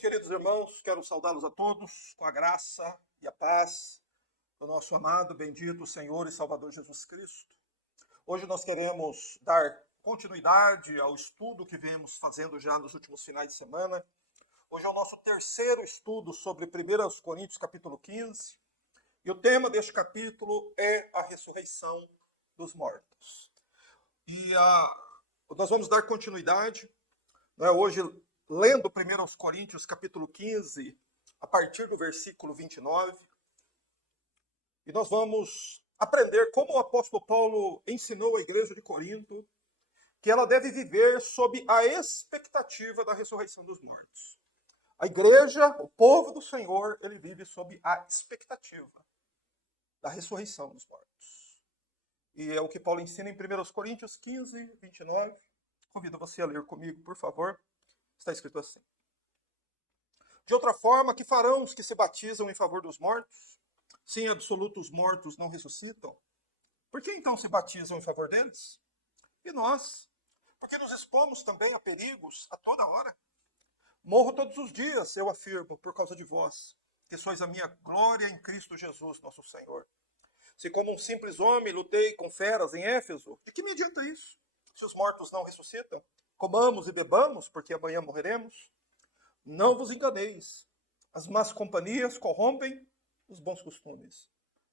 Meus queridos irmãos, quero saudá-los a todos com a graça e a paz do nosso amado, bendito Senhor e Salvador Jesus Cristo. Hoje nós queremos dar continuidade ao estudo que viemos fazendo já nos últimos finais de semana. Hoje é o nosso terceiro estudo sobre 1 Coríntios capítulo 15. E o tema deste capítulo é a ressurreição dos mortos. E nós vamos dar continuidade, hoje lendo 1 Coríntios capítulo 15, a partir do versículo 29. E nós vamos aprender como o apóstolo Paulo ensinou a igreja de Corinto que ela deve viver sob a expectativa da ressurreição dos mortos. A igreja, o povo do Senhor, ele vive sob a expectativa da ressurreição dos mortos. E é o que Paulo ensina em 1 Coríntios 15, 29. Convido você a ler comigo, por favor. Está escrito assim: de outra forma, que farão os que se batizam em favor dos mortos? Se em absoluto os mortos não ressuscitam, por que então se batizam em favor deles? E nós? Porque nos expomos também a perigos a toda hora. Morro todos os dias, eu afirmo, por causa de vós, que sois a minha glória em Cristo Jesus, nosso Senhor. Se como um simples homem lutei com feras em Éfeso, de que me adianta isso? Se os mortos não ressuscitam, comamos e bebamos, porque amanhã morreremos. Não vos enganeis, as más companhias corrompem os bons costumes.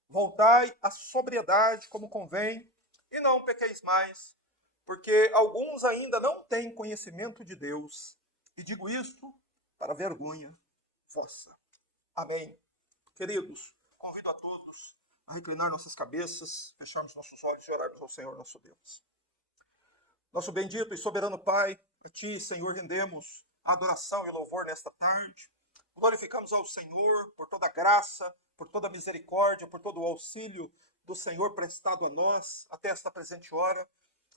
Voltai à sobriedade como convém, e não pequeis mais, porque alguns ainda não têm conhecimento de Deus. E digo isto para vergonha vossa. Amém. Queridos, convido a todos a reclinar nossas cabeças, fecharmos nossos olhos e orarmos ao Senhor nosso Deus. Nosso bendito e soberano Pai, a Ti, Senhor, rendemos a adoração e louvor nesta tarde. Glorificamos ao Senhor por toda a graça, por toda a misericórdia, por todo o auxílio do Senhor prestado a nós até esta presente hora.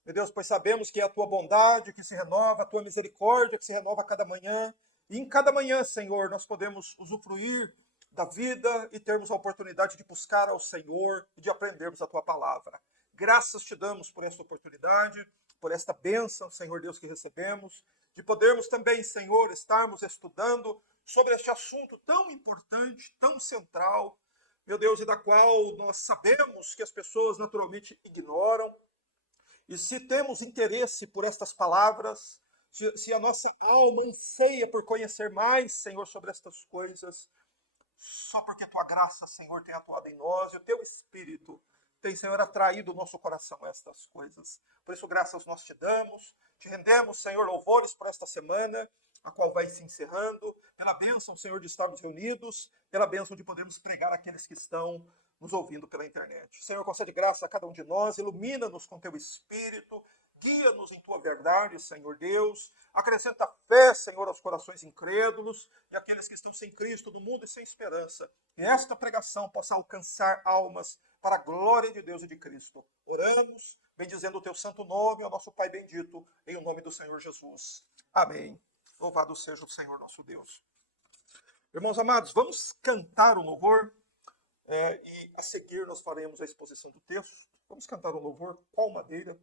Meu Deus, pois sabemos que é a Tua bondade que se renova, a Tua misericórdia que se renova a cada manhã. E em cada manhã, Senhor, nós podemos usufruir da vida e termos a oportunidade de buscar ao Senhor e de aprendermos a Tua palavra. Graças te damos por esta oportunidade, por esta bênção, Senhor Deus, que recebemos, de podermos também, Senhor, estarmos estudando sobre este assunto tão importante, tão central, meu Deus, e da qual nós sabemos que as pessoas naturalmente ignoram. E se temos interesse por estas palavras, se a nossa alma anseia por conhecer mais, Senhor, sobre estas coisas, só porque a Tua graça, Senhor, tem atuado em nós e o Teu Espírito tem, Senhor, atraído o nosso coração a estas coisas. Por isso, graças nós te damos, te rendemos, Senhor, louvores por esta semana, a qual vai se encerrando, pela bênção, Senhor, de estarmos reunidos, pela bênção de podermos pregar àqueles que estão nos ouvindo pela internet. Senhor, concede graça a cada um de nós, ilumina-nos com Teu Espírito, guia-nos em Tua verdade, Senhor Deus, acrescenta fé, Senhor, aos corações incrédulos e àqueles que estão sem Cristo no mundo e sem esperança. Que esta pregação possa alcançar almas para a glória de Deus e de Cristo. Oramos, bendizendo o Teu santo nome, ao nosso Pai bendito, em o nome do Senhor Jesus. Amém. Louvado seja o Senhor nosso Deus. Irmãos amados, vamos cantar o louvor e a seguir nós faremos a exposição do texto. Vamos cantar o louvor Qual Madeira.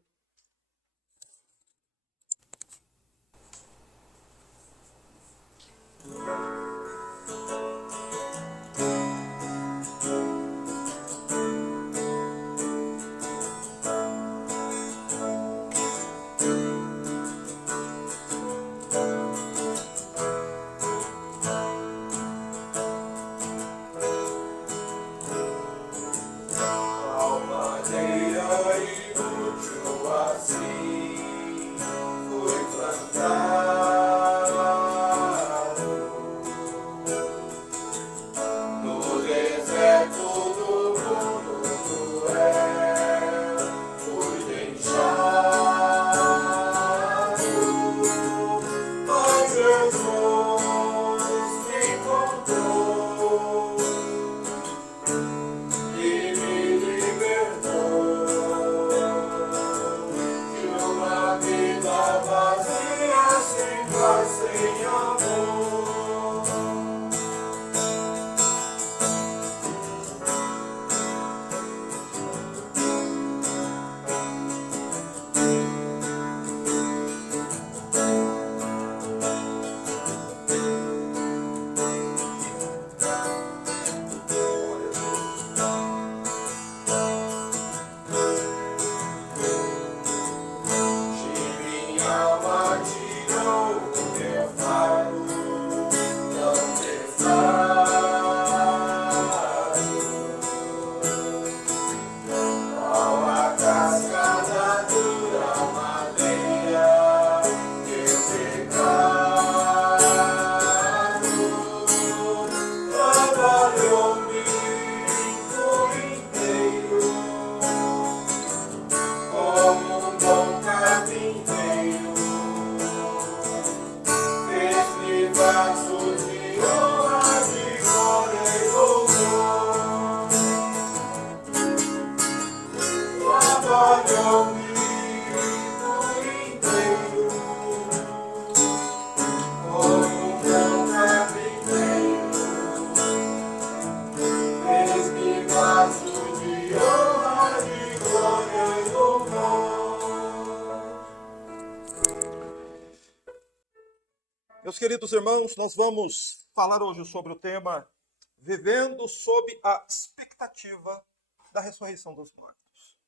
Meus queridos irmãos, nós vamos falar hoje sobre o tema Vivendo sob a expectativa da ressurreição dos mortos.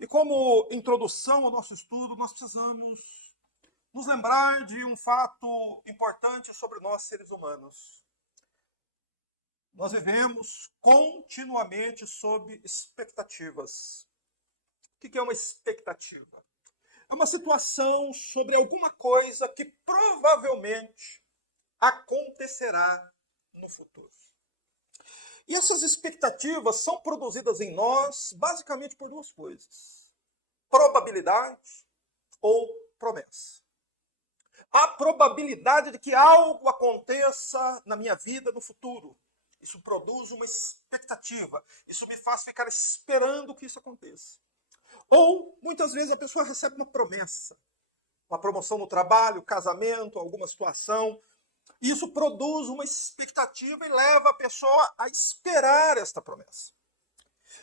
E como introdução ao nosso estudo, nós precisamos nos lembrar de um fato importante sobre nós, seres humanos. Nós vivemos continuamente sob expectativas. O que é uma expectativa? É uma situação sobre alguma coisa que provavelmente acontecerá no futuro. E essas expectativas são produzidas em nós basicamente por duas coisas: probabilidade ou promessa. A probabilidade de que algo aconteça na minha vida no futuro. Isso produz uma expectativa. Isso me faz ficar esperando que isso aconteça. Ou, muitas vezes, a pessoa recebe uma promessa. Uma promoção no trabalho, casamento, alguma situação. Isso produz uma expectativa e leva a pessoa a esperar esta promessa.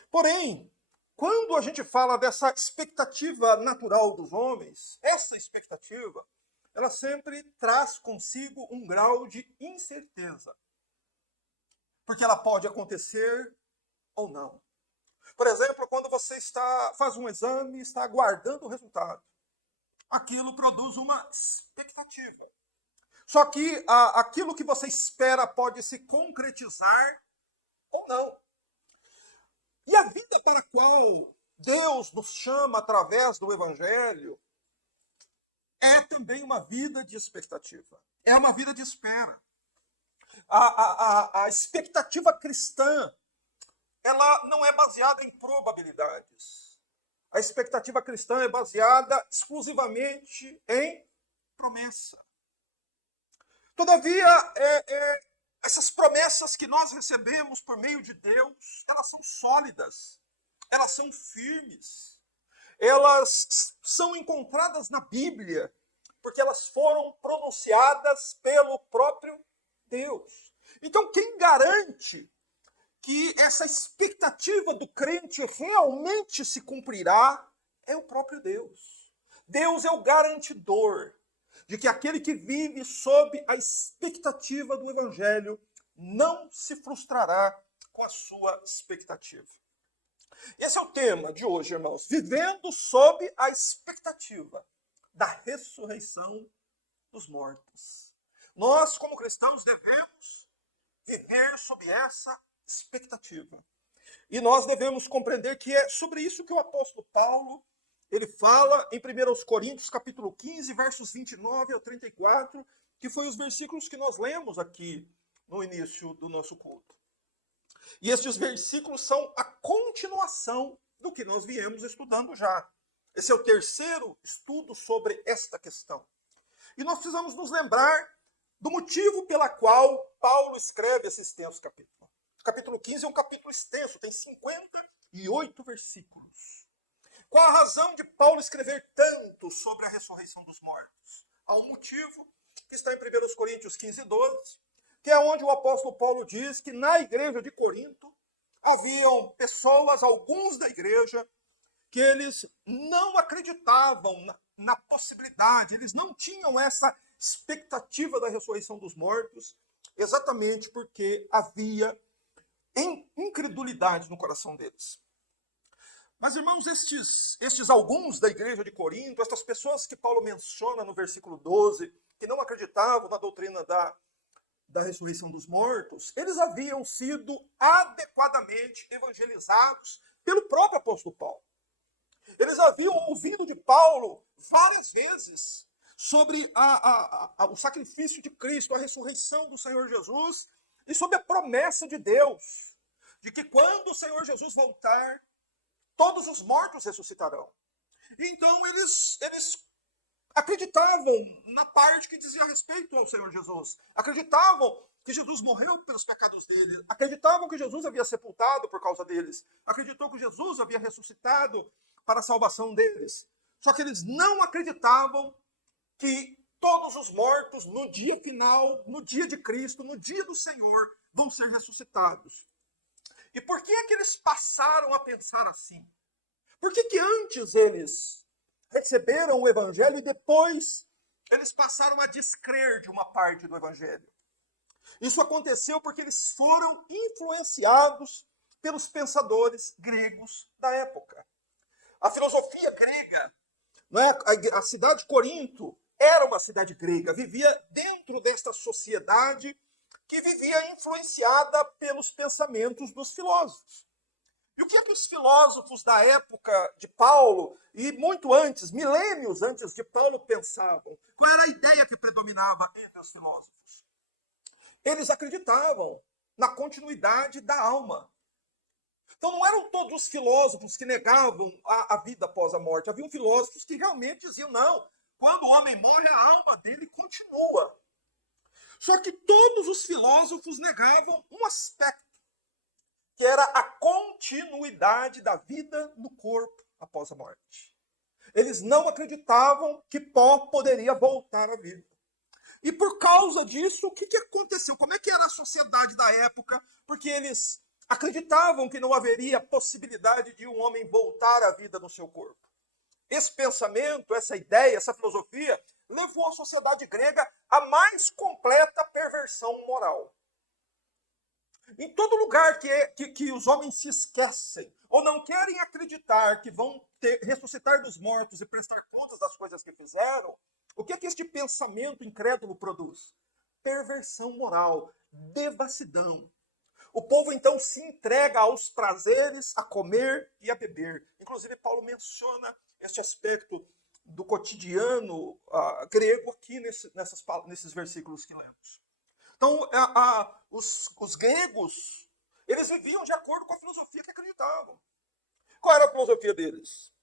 Porém, quando a gente fala dessa expectativa natural dos homens, essa expectativa, ela sempre traz consigo um grau de incerteza. Porque ela pode acontecer ou não. Por exemplo, quando você faz um exame e está aguardando o resultado, aquilo produz uma expectativa. Só que aquilo que você espera pode se concretizar ou não. E a vida para a qual Deus nos chama através do Evangelho é também uma vida de expectativa. É uma vida de espera. A expectativa cristã, ela não é baseada em probabilidades. A expectativa cristã é baseada exclusivamente em promessa. Todavia, essas promessas que nós recebemos por meio de Deus, elas são sólidas, elas são firmes, elas são encontradas na Bíblia, porque elas foram pronunciadas pelo próprio Deus. Então, quem garante que essa expectativa do crente realmente se cumprirá é o próprio Deus. Deus é o garantidor de que aquele que vive sob a expectativa do Evangelho não se frustrará com a sua expectativa. Esse é o tema de hoje, irmãos. Vivendo sob a expectativa da ressurreição dos mortos. Nós, como cristãos, devemos viver sob essa expectativa. E nós devemos compreender que é sobre isso que o apóstolo Paulo ele fala em 1 Coríntios, capítulo 15, versos 29 a 34, que foi os versículos que nós lemos aqui no início do nosso culto. E estes versículos são a continuação do que nós viemos estudando já. Esse é o terceiro estudo sobre esta questão. E nós precisamos nos lembrar do motivo pela qual Paulo escreve esse extenso capítulo. O capítulo 15 é um capítulo extenso, tem 58 versículos. Qual a razão de Paulo escrever tanto sobre a ressurreição dos mortos? Há um motivo que está em 1 Coríntios 15, 12, que é onde o apóstolo Paulo diz que na igreja de Corinto haviam pessoas, alguns da igreja, que eles não acreditavam na possibilidade, eles não tinham essa expectativa da ressurreição dos mortos, exatamente porque havia incredulidade no coração deles. Mas, irmãos, estes alguns da igreja de Corinto, estas pessoas que Paulo menciona no versículo 12, que não acreditavam na doutrina da ressurreição dos mortos, eles haviam sido adequadamente evangelizados pelo próprio apóstolo Paulo. Eles haviam ouvido de Paulo várias vezes sobre o sacrifício de Cristo, a ressurreição do Senhor Jesus, e sobre a promessa de Deus, de que quando o Senhor Jesus voltar, todos os mortos ressuscitarão. Então eles acreditavam na parte que dizia respeito ao Senhor Jesus. Acreditavam que Jesus morreu pelos pecados deles. Acreditavam que Jesus havia sepultado por causa deles. Acreditou que Jesus havia ressuscitado para a salvação deles. Só que eles não acreditavam que todos os mortos no dia final, no dia de Cristo, no dia do Senhor, vão ser ressuscitados. E por que é que eles passaram a pensar assim? Por que antes eles receberam o Evangelho e depois eles passaram a descrer de uma parte do evangelho. Isso aconteceu porque eles foram influenciados pelos pensadores gregos da época. A filosofia grega, não é? A cidade de Corinto era uma cidade grega, vivia dentro desta sociedade que vivia influenciada pelos pensamentos dos filósofos. E o que é que os filósofos da época de Paulo, e muito antes, milênios antes de Paulo, pensavam? Qual era a ideia que predominava entre os filósofos? Eles acreditavam na continuidade da alma. Então não eram todos os filósofos que negavam a vida após a morte. Havia filósofos que realmente diziam, não, quando o homem morre, a alma dele continua. Só que todos os filósofos negavam um aspecto, que era a continuidade da vida no corpo após a morte. Eles não acreditavam que pó poderia voltar à vida. E por causa disso, o que aconteceu? Como é que era a sociedade da época? Porque eles acreditavam que não haveria possibilidade de um homem voltar à vida no seu corpo. Esse pensamento, essa ideia, essa filosofia, levou a sociedade grega à mais completa perversão moral. Em todo lugar que os homens se esquecem ou não querem acreditar que vão ressuscitar dos mortos e prestar contas das coisas que fizeram, o que este pensamento incrédulo produz? Perversão moral, devassidão. O povo então se entrega aos prazeres, a comer e a beber. Inclusive, Paulo menciona este aspecto do cotidiano grego aqui nesses versículos que lemos. Então, os gregos, eles viviam de acordo com a filosofia que acreditavam. Qual era a filosofia deles?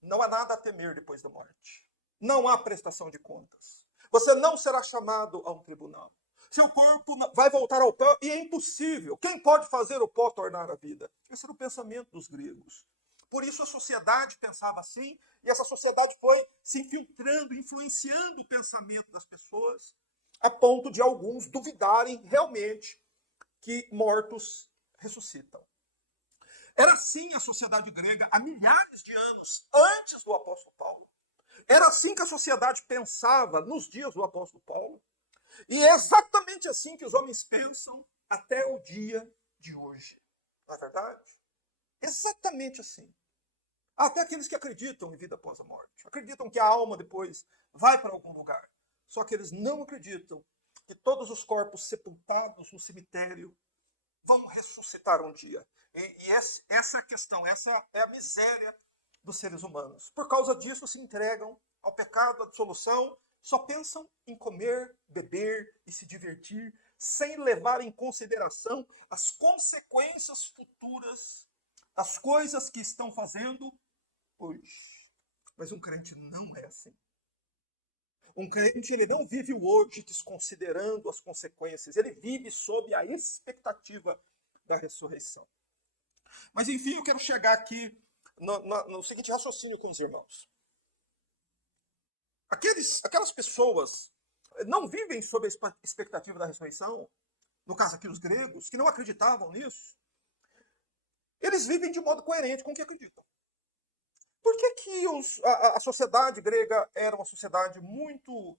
Não há nada a temer depois da morte. Não há prestação de contas. Você não será chamado a um tribunal. Seu corpo vai voltar ao pó e é impossível. Quem pode fazer o pó tornar a vida? Esse era o pensamento dos gregos. Por isso a sociedade pensava assim, e essa sociedade foi se infiltrando, influenciando o pensamento das pessoas, a ponto de alguns duvidarem realmente que mortos ressuscitam. Era assim a sociedade grega há milhares de anos antes do apóstolo Paulo. Era assim que a sociedade pensava nos dias do apóstolo Paulo. E é exatamente assim que os homens pensam até o dia de hoje. Não é verdade? Exatamente assim. Até aqueles que acreditam em vida após a morte. Acreditam que a alma depois vai para algum lugar. Só que eles não acreditam que todos os corpos sepultados no cemitério vão ressuscitar um dia. E essa é a questão, essa é a miséria dos seres humanos. Por causa disso se entregam ao pecado, à dissolução, só pensam em comer, beber e se divertir, sem levar em consideração as consequências futuras, as coisas que estão fazendo hoje. Mas um crente não é assim. Um crente, ele não vive o hoje desconsiderando as consequências, ele vive sob a expectativa da ressurreição. Mas enfim, eu quero chegar aqui no seguinte raciocínio com os irmãos. Aquelas pessoas não vivem sob a expectativa da ressurreição, no caso aqui os gregos, que não acreditavam nisso, eles vivem de modo coerente com o que acreditam. Por que a sociedade grega era uma sociedade muito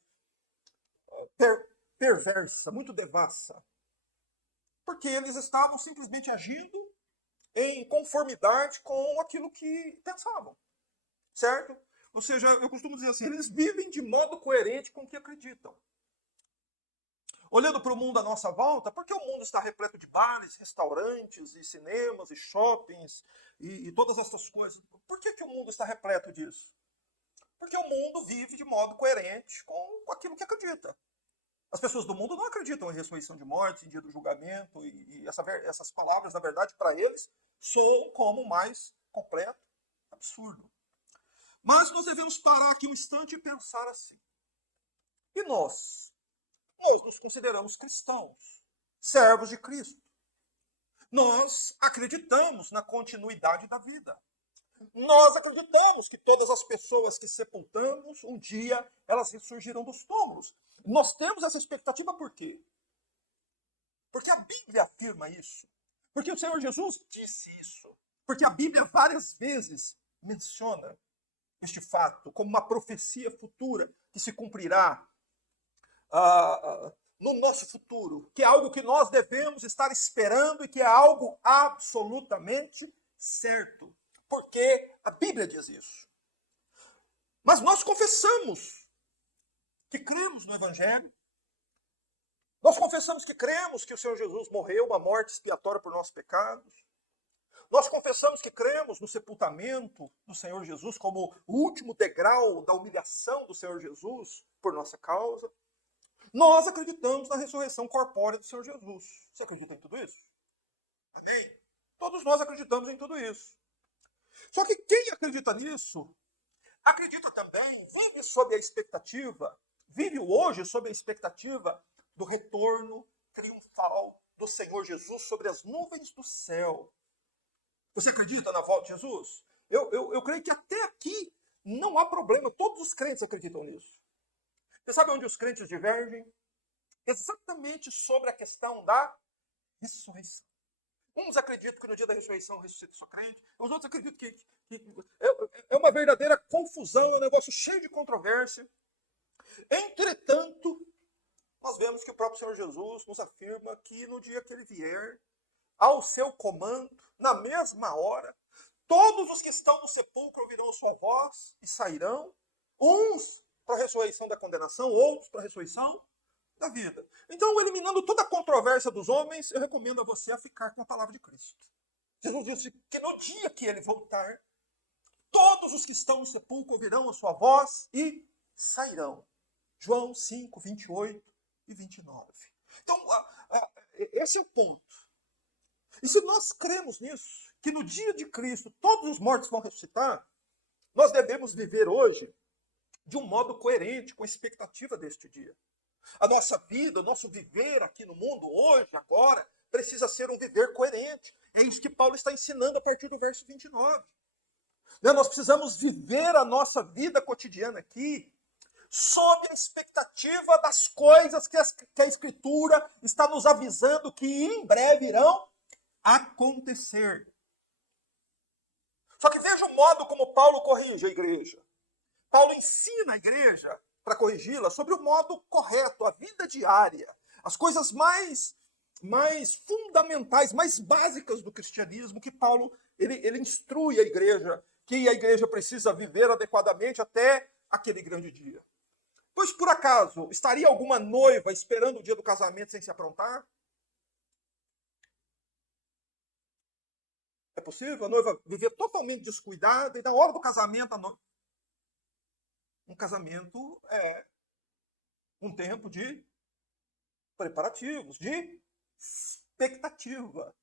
perversa, muito devassa? Porque eles estavam simplesmente agindo em conformidade com aquilo que pensavam, certo? Ou seja, eu costumo dizer assim, eles vivem de modo coerente com o que acreditam. Olhando para o mundo à nossa volta, por que o mundo está repleto de bares, restaurantes, e cinemas, e shoppings, e todas essas coisas? Por que o mundo está repleto disso? Porque o mundo vive de modo coerente com aquilo que acredita. As pessoas do mundo não acreditam em ressurreição de morte, em dia do julgamento, e essas palavras, na verdade, para eles, soam como o mais completo absurdo. Mas nós devemos parar aqui um instante e pensar assim. E nós? Nós nos consideramos cristãos, servos de Cristo. Nós acreditamos na continuidade da vida. Nós acreditamos que todas as pessoas que sepultamos, um dia elas ressurgirão dos túmulos. Nós temos essa expectativa por quê? Porque a Bíblia afirma isso. Porque o Senhor Jesus disse isso. Porque a Bíblia várias vezes menciona este fato como uma profecia futura que se cumprirá no nosso futuro, que é algo que nós devemos estar esperando e que é algo absolutamente certo, porque a Bíblia diz isso. Mas nós confessamos que cremos no Evangelho, nós confessamos que cremos que o Senhor Jesus morreu uma morte expiatória por nossos pecados, nós confessamos que cremos no sepultamento do Senhor Jesus como o último degrau da humilhação do Senhor Jesus por nossa causa. Nós acreditamos na ressurreição corpórea do Senhor Jesus. Você acredita em tudo isso? Amém? Todos nós acreditamos em tudo isso. Só que quem acredita nisso, acredita também, vive sob a expectativa, vive hoje sob a expectativa do retorno triunfal do Senhor Jesus sobre as nuvens do céu. Você acredita na volta de Jesus? Eu creio que até aqui não há problema, todos os crentes acreditam nisso. Você sabe onde os crentes divergem? Exatamente sobre a questão da ressurreição. Uns acreditam que no dia da ressurreição ressuscita só crente, os outros acreditam que é uma verdadeira confusão, é um negócio cheio de controvérsia. Entretanto, nós vemos que o próprio Senhor Jesus nos afirma que no dia que ele vier, ao seu comando, na mesma hora, todos os que estão no sepulcro ouvirão a sua voz e sairão, uns para a ressurreição da condenação, outros para a ressurreição da vida. Então, eliminando toda a controvérsia dos homens, eu recomendo a você a ficar com a palavra de Cristo. Jesus disse que no dia que ele voltar, todos os que estão no sepulcro ouvirão a sua voz e sairão. João 5, 28 e 29. Então, esse é o ponto. E se nós cremos nisso, que no dia de Cristo todos os mortos vão ressuscitar, nós devemos viver hoje de um modo coerente com a expectativa deste dia. A nossa vida, o nosso viver aqui no mundo, hoje, agora, precisa ser um viver coerente. É isso que Paulo está ensinando a partir do verso 29. Nós precisamos viver a nossa vida cotidiana aqui sob a expectativa das coisas que a Escritura está nos avisando que em breve irão acontecer. Só que veja o modo como Paulo corrige a igreja. Paulo ensina a igreja, para corrigi-la, sobre o modo correto, a vida diária, as coisas mais fundamentais, mais básicas do cristianismo, que Paulo ele instrui a igreja, que a igreja precisa viver adequadamente até aquele grande dia. Pois, por acaso, estaria alguma noiva esperando o dia do casamento sem se aprontar? É possível a noiva viver totalmente descuidada e na hora do casamento um casamento é um tempo de preparativos, de expectativa.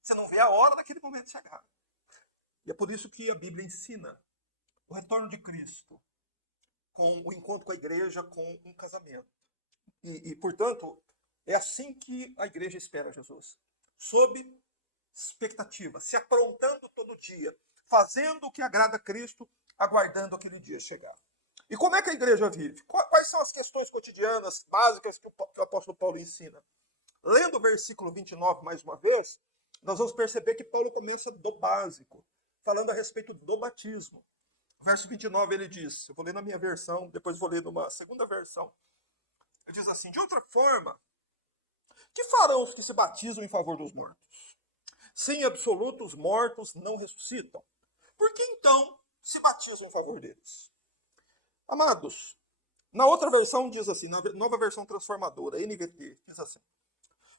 Você não vê a hora daquele momento chegar. E é por isso que a Bíblia ensina o retorno de Cristo com o encontro com a igreja, com um casamento. Portanto, é assim que a igreja espera Jesus. Sob expectativa, se aprontando todo dia, fazendo o que agrada a Cristo, aguardando aquele dia chegar. E como é que a igreja vive? Quais são as questões cotidianas, básicas que o apóstolo Paulo ensina? Lendo o versículo 29 mais uma vez, nós vamos perceber que Paulo começa do básico, falando a respeito do batismo. O verso 29 ele diz, eu vou ler na minha versão, depois vou ler numa segunda versão. Ele diz assim, de outra forma, que farão os que se batizam em favor dos mortos? Se em absoluto os mortos não ressuscitam, por que então se batizam em favor deles? Amados, na outra versão diz assim, na nova versão transformadora, NVT, diz assim,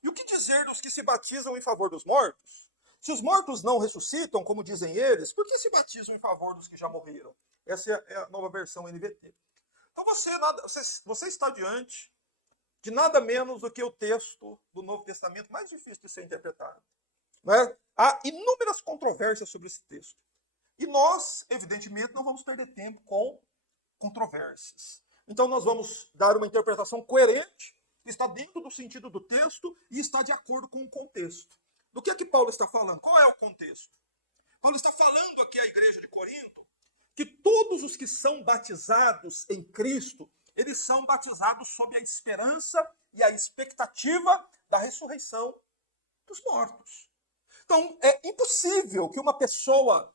e o que dizer dos que se batizam em favor dos mortos? Se os mortos não ressuscitam, como dizem eles, por que se batizam em favor dos que já morreram? Essa é a nova versão NVT. Então você está diante de nada menos do que o texto do Novo Testamento mais difícil de ser interpretado. Não é? Há inúmeras controvérsias sobre esse texto. E nós, evidentemente, não vamos perder tempo com controvérsias. Então nós vamos dar uma interpretação coerente, que está dentro do sentido do texto e está de acordo com o contexto. Do que é que Paulo está falando? Qual é o contexto? Paulo está falando aqui à igreja de Corinto que todos os que são batizados em Cristo, eles são batizados sob a esperança e a expectativa da ressurreição dos mortos. Então, é impossível que uma pessoa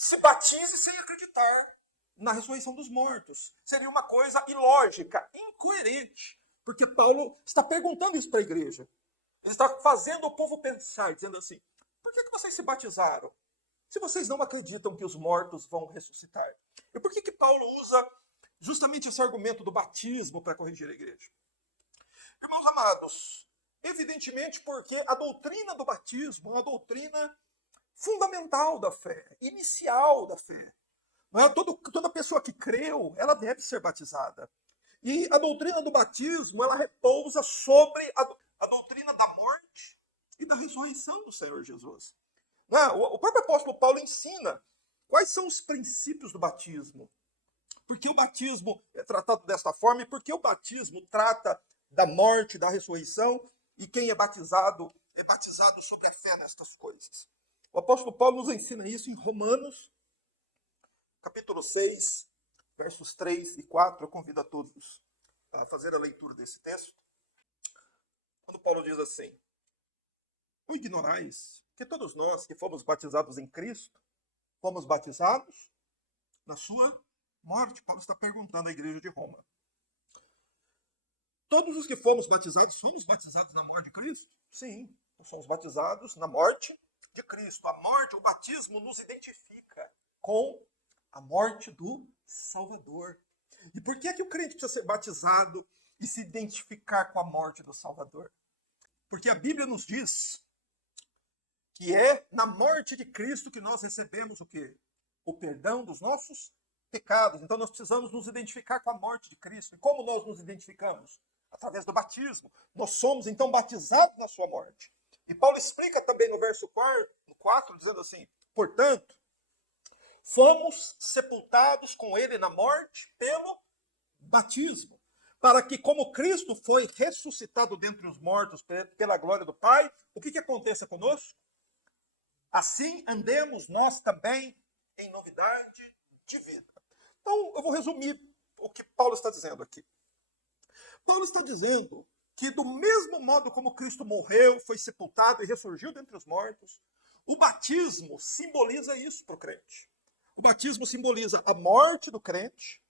se batize sem acreditar na ressurreição dos mortos. Seria uma coisa ilógica, incoerente. Porque Paulo está perguntando isso para a igreja. Ele está fazendo o povo pensar, dizendo assim: por que vocês se batizaram? Se vocês não acreditam que os mortos vão ressuscitar. E por que Paulo usa justamente esse argumento do batismo para corrigir a igreja? Irmãos amados, evidentemente porque a doutrina do batismo é uma doutrina fundamental da fé, inicial da fé. Não é? Toda pessoa que creu, ela deve ser batizada. E a doutrina do batismo, ela repousa sobre a doutrina da morte e da ressurreição do Senhor Jesus. O próprio apóstolo Paulo ensina quais são os princípios do batismo. Por que o batismo é tratado desta forma e por que o batismo trata da morte, da ressurreição, e quem é batizado sobre a fé nestas coisas. O apóstolo Paulo nos ensina isso em Romanos, capítulo 6, versos 3 e 4. Eu convido a todos a fazer a leitura desse texto. Quando Paulo diz assim: ou ignorais que todos nós que fomos batizados em Cristo, fomos batizados na sua morte. Paulo está perguntando à igreja de Roma. Todos os que fomos batizados na morte de Cristo? Sim, nós somos batizados na morte de Cristo. A morte, o batismo nos identifica com a morte do Salvador. E por que o crente precisa ser batizado e se identificar com a morte do Salvador? Porque a Bíblia nos diz que é na morte de Cristo que nós recebemos o quê? O perdão dos nossos pecados. Então nós precisamos nos identificar com a morte de Cristo. E como nós nos identificamos? Através do batismo. Nós somos então batizados na sua morte. E Paulo explica também no verso 4, dizendo assim: portanto, fomos sepultados com ele na morte pelo batismo, para que, como Cristo foi ressuscitado dentre os mortos pela glória do Pai, o que aconteça conosco? Assim andemos nós também em novidade de vida. Então, eu vou resumir o que Paulo está dizendo aqui. Paulo está dizendo que do mesmo modo como Cristo morreu, foi sepultado e ressurgiu dentre os mortos, o batismo simboliza isso para o crente. O batismo simboliza a morte do crente,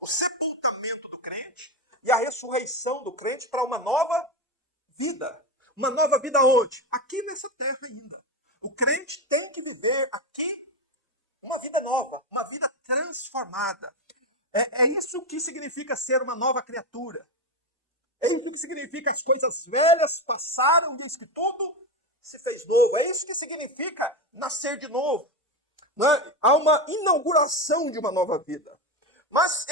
o sepultamento do crente e a ressurreição do crente para uma nova vida. Uma nova vida onde? Aqui nessa terra ainda. O crente tem que viver aqui uma vida nova, uma vida transformada. É isso que significa ser uma nova criatura. É isso que significa as coisas velhas passaram e eis que tudo se fez novo. É isso que significa nascer de novo. Não é? Há uma inauguração de uma nova vida. Mas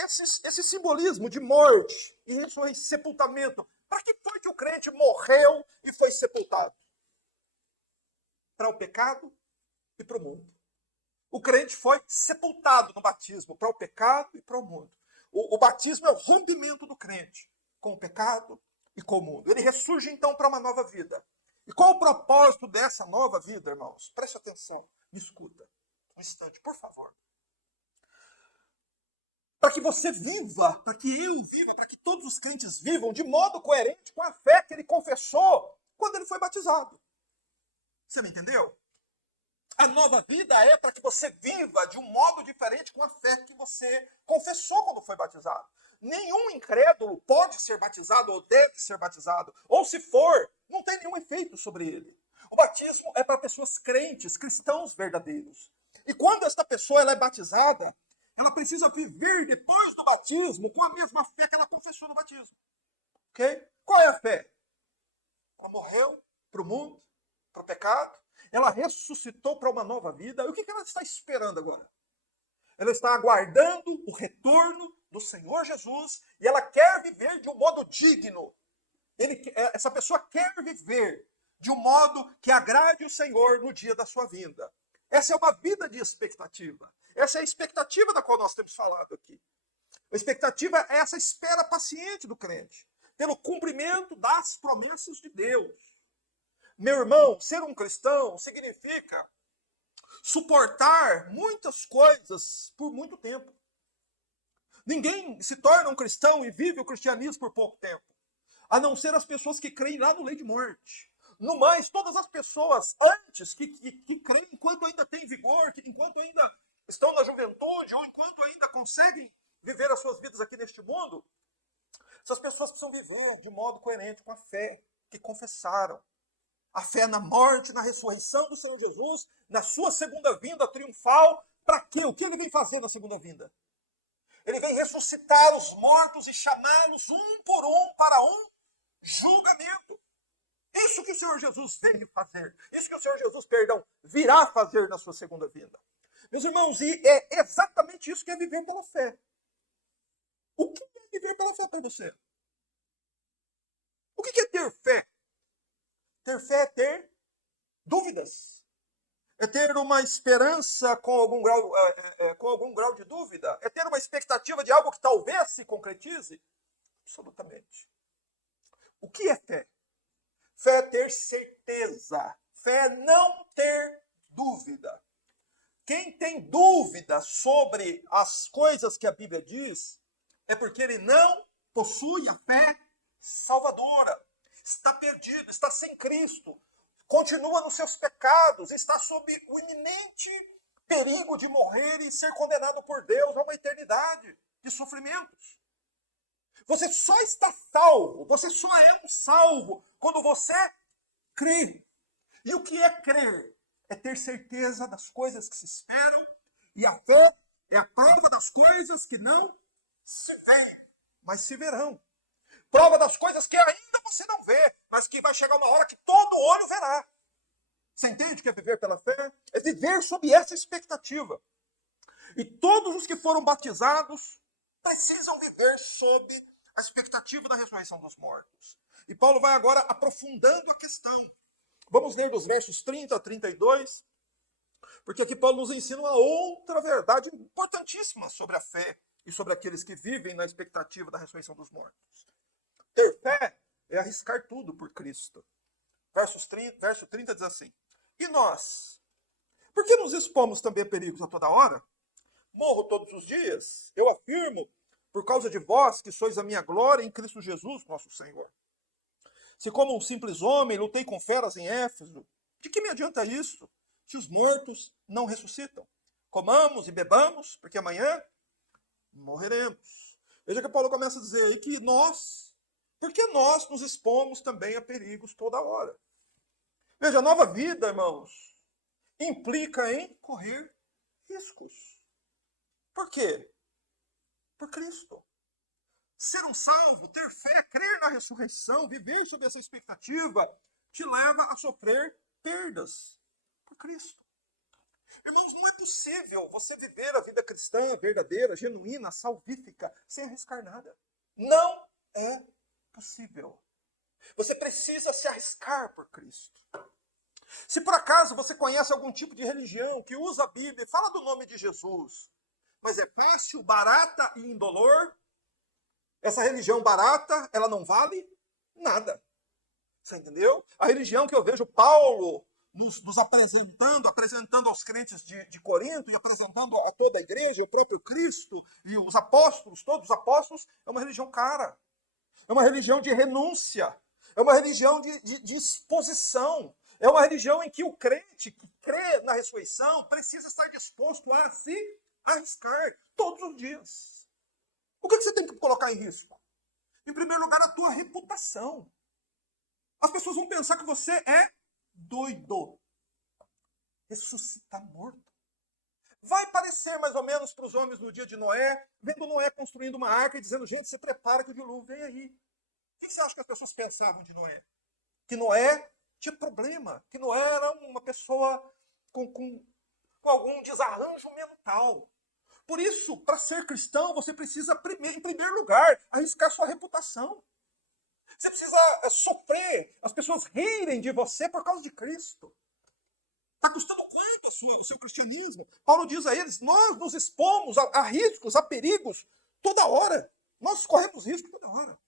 esse simbolismo de morte e sepultamento, para que foi que o crente morreu e foi sepultado? Para o pecado e para o mundo. O crente foi sepultado no batismo para o pecado e para o mundo. O batismo é o rompimento do crente com o pecado e com o mundo. Ele ressurge então para uma nova vida. E qual o propósito dessa nova vida, irmãos? Preste atenção, me escuta. Um instante, por favor. Para que você viva, para que eu viva, para que todos os crentes vivam de modo coerente com a fé que ele confessou quando ele foi batizado. Você me entendeu? A nova vida é para que você viva de um modo diferente com a fé que você confessou quando foi batizado. Nenhum incrédulo pode ser batizado ou deve ser batizado. Ou se for, não tem nenhum efeito sobre ele. O batismo é para pessoas crentes, cristãos verdadeiros. E quando esta pessoa ela é batizada, ela precisa viver depois do batismo com a mesma fé que ela confessou no batismo. Ok? Qual é a fé? Ela morreu para o mundo, para o pecado. Ela ressuscitou para uma nova vida. E o que ela está esperando agora? Ela está aguardando o retorno do Senhor Jesus e ela quer viver de um modo digno. Essa pessoa quer viver de um modo que agrade o Senhor no dia da sua vinda. Essa é uma vida de expectativa. Essa é a expectativa da qual nós temos falado aqui. A expectativa é essa espera paciente do crente, pelo cumprimento das promessas de Deus. Meu irmão, ser um cristão significa suportar muitas coisas por muito tempo. Ninguém se torna um cristão e vive o cristianismo por pouco tempo, a não ser as pessoas que creem lá no lei de morte. No mais, todas as pessoas antes que creem enquanto ainda tem vigor, enquanto ainda estão na juventude ou enquanto ainda conseguem viver as suas vidas aqui neste mundo, essas pessoas precisam viver de modo coerente com a fé que confessaram. A fé na morte, na ressurreição do Senhor Jesus, na sua segunda vinda triunfal. Para quê? O que ele vem fazer na segunda vinda? Ele vem ressuscitar os mortos e chamá-los um por um para um julgamento. Isso que o Senhor Jesus veio fazer. Isso que o Senhor Jesus, virá fazer na sua segunda vinda. Meus irmãos, e é exatamente isso que é viver pela fé. O que é viver pela fé para você? O que é ter fé? Ter fé é ter dúvidas. É ter uma esperança com algum grau de dúvida. É ter uma expectativa de algo que talvez se concretize. Absolutamente. O que é fé? Fé é ter certeza. Fé é não ter dúvida. Quem tem dúvida sobre as coisas que a Bíblia diz é porque ele não possui a fé salvadora. Está perdido, está sem Cristo, continua nos seus pecados, está sob o iminente perigo de morrer e ser condenado por Deus a uma eternidade de sofrimentos. Você só está salvo, você só é um salvo quando você crê. E o que é crer? É ter certeza das coisas que se esperam, e a fé é a prova das coisas que não se veem, mas se verão. Prova das coisas que ainda você não vê, mas que vai chegar uma hora que todo olho verá. Você entende o que é viver pela fé? É viver sob essa expectativa. E todos os que foram batizados precisam viver sob a expectativa da ressurreição dos mortos. E Paulo vai agora aprofundando a questão. Vamos ler dos versos 30 a 32, porque aqui Paulo nos ensina uma outra verdade importantíssima sobre a fé e sobre aqueles que vivem na expectativa da ressurreição dos mortos. Ter fé é arriscar tudo por Cristo. Verso 30 diz assim: E nós? Por que nos expomos também a perigos a toda hora? Morro todos os dias, eu afirmo, por causa de vós, que sois a minha glória em Cristo Jesus, nosso Senhor. Se como um simples homem lutei com feras em Éfeso, de que me adianta isso, se os mortos não ressuscitam? Comamos e bebamos, porque amanhã morreremos. Veja que Paulo começa a dizer aí que porque nós nos expomos também a perigos toda hora. Veja, a nova vida, irmãos, implica em correr riscos. Por quê? Por Cristo. Ser um salvo, ter fé, crer na ressurreição, viver sob essa expectativa, te leva a sofrer perdas por Cristo. Irmãos, não é possível você viver a vida cristã verdadeira, genuína, salvífica, sem arriscar nada. Não é possível. Você precisa se arriscar por Cristo. Se por acaso você conhece algum tipo de religião que usa a Bíblia e fala do nome de Jesus, mas é fácil, barata e indolor, essa religião barata, ela não vale nada. Você entendeu? A religião que eu vejo Paulo nos apresentando aos crentes de Corinto e apresentando a toda a igreja, o próprio Cristo e os apóstolos, todos os apóstolos, é uma religião cara. É uma religião de renúncia. É uma religião de exposição. É uma religião em que o crente que crê na ressurreição precisa estar disposto a se arriscar todos os dias. O que você tem que colocar em risco? Em primeiro lugar, a tua reputação. As pessoas vão pensar que você é doido. Ressuscitar morto. Vai parecer mais ou menos para os homens no dia de Noé, vendo Noé construindo uma arca e dizendo, gente, se prepara que o dilúvio vem aí. O que você acha que as pessoas pensavam de Noé? Que Noé tinha problema, que Noé era uma pessoa com algum desarranjo mental. Por isso, para ser cristão, você precisa, em primeiro lugar, arriscar sua reputação. Você precisa sofrer, as pessoas rirem de você por causa de Cristo. Está custando quanto o seu cristianismo? Paulo diz a eles, nós nos expomos a riscos, a perigos, toda hora. Nós corremos risco toda hora.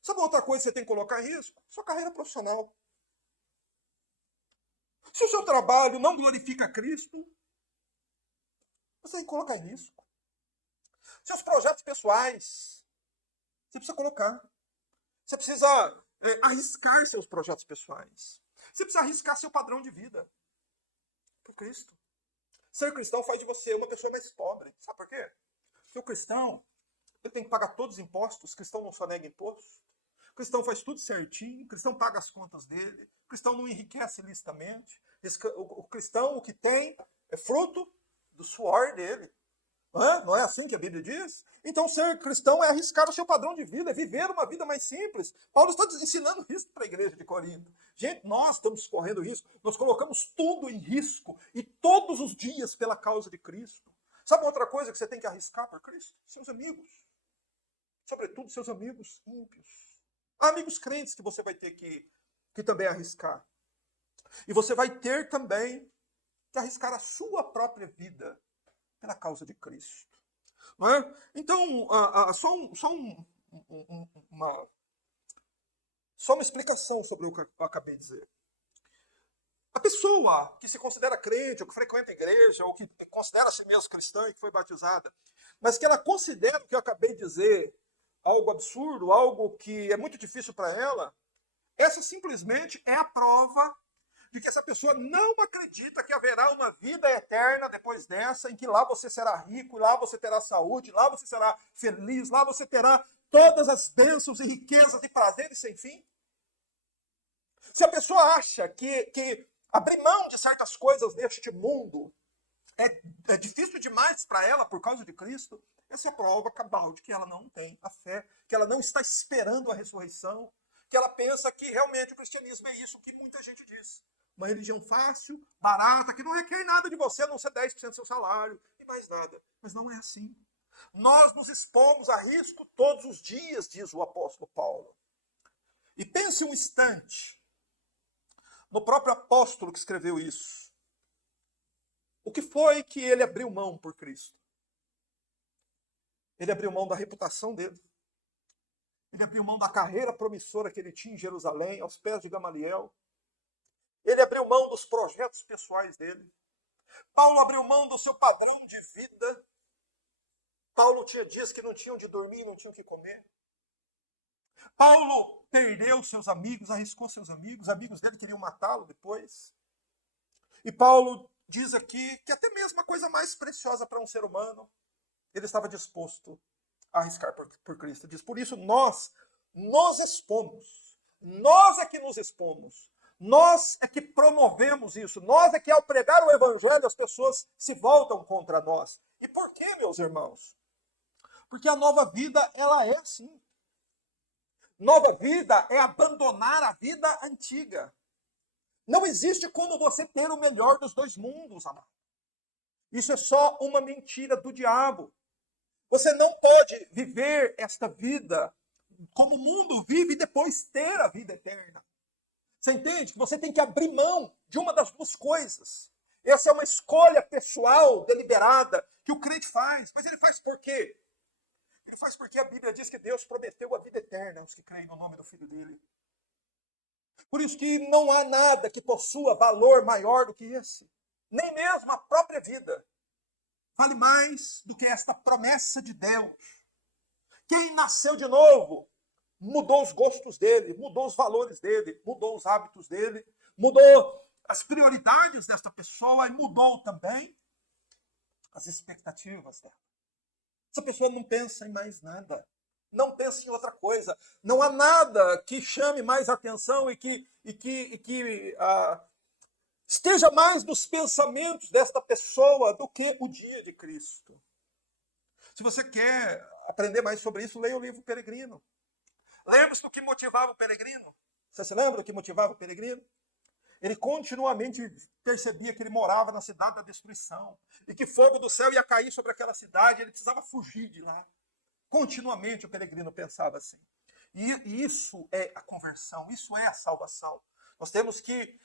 Sabe outra coisa que você tem que colocar em risco? Sua carreira profissional. Se o seu trabalho não glorifica Cristo, você tem que colocar em risco. Seus projetos pessoais, você precisa colocar. Você precisa arriscar seus projetos pessoais. Você precisa arriscar seu padrão de vida por Cristo. Ser cristão faz de você uma pessoa mais pobre. Sabe por quê? Porque o cristão, ele tem que pagar todos os impostos. O cristão não só nega imposto. O cristão faz tudo certinho. O cristão paga as contas dele. O cristão não enriquece ilicitamente. O cristão, o que tem, é fruto do suor dele. Não é assim que a Bíblia diz? Então, ser cristão é arriscar o seu padrão de vida, é viver uma vida mais simples. Paulo está ensinando isso para a igreja de Corinto. Gente, nós estamos correndo risco, nós colocamos tudo em risco, e todos os dias pela causa de Cristo. Sabe outra coisa que você tem que arriscar por Cristo? Seus amigos. Sobretudo seus amigos ímpios. Há amigos crentes que você vai ter que também arriscar. E você vai ter também que arriscar a sua própria vida pela causa de Cristo. Não é? Então, só uma explicação sobre o que eu acabei de dizer. A pessoa que se considera crente, ou que frequenta a igreja, ou que considera a si mesma cristã e que foi batizada, mas que ela considera o que eu acabei de dizer algo absurdo, algo que é muito difícil para ela, essa simplesmente é a prova de que essa pessoa não acredita que haverá uma vida eterna depois dessa, em que lá você será rico, lá você terá saúde, lá você será feliz, lá você terá todas as bênçãos e riquezas e prazeres sem fim. Se a pessoa acha que abrir mão de certas coisas neste mundo é difícil demais para ela por causa de Cristo, essa é a prova cabal de que ela não tem a fé, que ela não está esperando a ressurreição, que ela pensa que realmente o cristianismo é isso que muita gente diz. Uma religião fácil, barata, que não requer nada de você, a não ser 10% do seu salário e mais nada. Mas não é assim. Nós nos expomos a risco todos os dias, diz o apóstolo Paulo. E pense um instante no próprio apóstolo que escreveu isso. O que foi que ele abriu mão por Cristo? Ele abriu mão da reputação dele. Ele abriu mão da carreira promissora que ele tinha em Jerusalém, aos pés de Gamaliel. Ele abriu mão dos projetos pessoais dele. Paulo abriu mão do seu padrão de vida. Paulo tinha dias que não tinham de dormir, não tinham o que comer. Paulo perdeu seus amigos, arriscou seus amigos. Amigos dele queriam matá-lo depois. E Paulo diz aqui que até mesmo a coisa mais preciosa para um ser humano, ele estava disposto a arriscar por Cristo. Diz, por isso nós nos expomos. Nós é que nos expomos. Nós é que promovemos isso. Nós é que, ao pregar o evangelho, as pessoas se voltam contra nós. E por quê, meus irmãos? Porque a nova vida, ela é assim. Nova vida é abandonar a vida antiga. Não existe como você ter o melhor dos dois mundos, amado. Isso é só uma mentira do diabo. Você não pode viver esta vida como o mundo vive e depois ter a vida eterna. Você entende? Que você tem que abrir mão de uma das duas coisas. Essa é uma escolha pessoal, deliberada, que o crente faz. Mas ele faz por quê? Ele faz porque a Bíblia diz que Deus prometeu a vida eterna aos que creem no nome do Filho dele. Por isso que não há nada que possua valor maior do que esse. Nem mesmo a própria vida vale mais do que esta promessa de Deus. Quem nasceu de novo mudou os gostos dele, mudou os valores dele, mudou os hábitos dele, mudou as prioridades desta pessoa e mudou também as expectativas dela. Essa pessoa não pensa em mais nada, não pensa em outra coisa. Não há nada que chame mais atenção e que esteja mais nos pensamentos desta pessoa do que o dia de Cristo. Se você quer aprender mais sobre isso, leia o livro Peregrino. Lembre-se do que motivava o peregrino. Você se lembra do que motivava o peregrino? Ele continuamente percebia que ele morava na cidade da destruição e que fogo do céu ia cair sobre aquela cidade, ele precisava fugir de lá. Continuamente o peregrino pensava assim. E isso é a conversão, isso é a salvação. Nós temos que